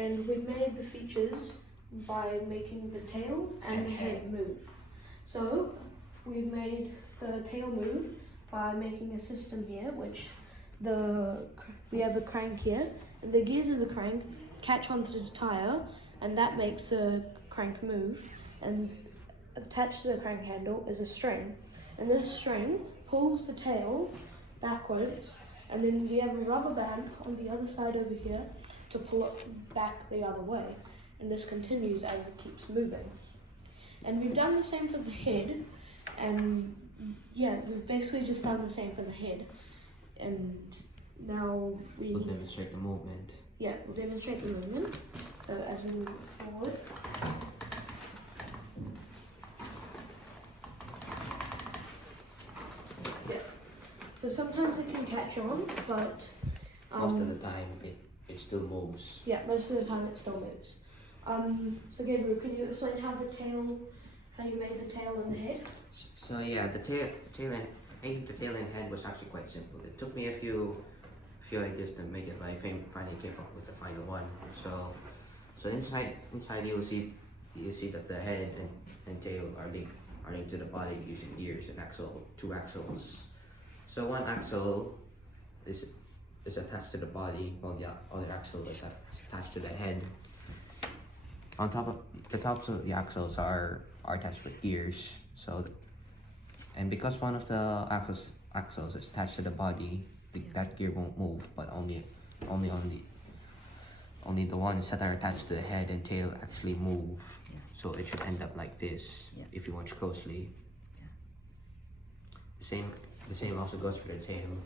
and we've made the features by making the tail and the head move. So we've made the tail move by making a system here, which we have a crank here, and the gears of the crank catch onto the tire, and that makes the crank move. And attached to the crank handle is a string, and this string pulls the tail backwards, and then we have a rubber band on the other side over here to pull it back the other way, and this continues as it keeps moving. And we've done the same for the head, and yeah, we've basically just done the same for the head. And now we'll demonstrate the movement. Yeah, we'll demonstrate the movement. So as we move it forward. Yeah. So sometimes it can catch on, but most of the time it still moves. Yeah, most of the time it still moves. So Gabriel, can you explain how you made the tail and the head? So yeah, the tail and head was actually quite simple. It took me a few ideas to make it, but I finally came up with the final one. So inside you will see that the head and tail are linked to the body using gears and two axles. So one axle is attached to the body, while the other axle is attached to the head. On top of the tops of the axles are attached with gears. And because one of the axles is attached to the body, that gear won't move, but only the ones that are attached to the head and tail actually move. Yeah. So it should end up like this if you watch closely. Yeah. The same also goes for the tail.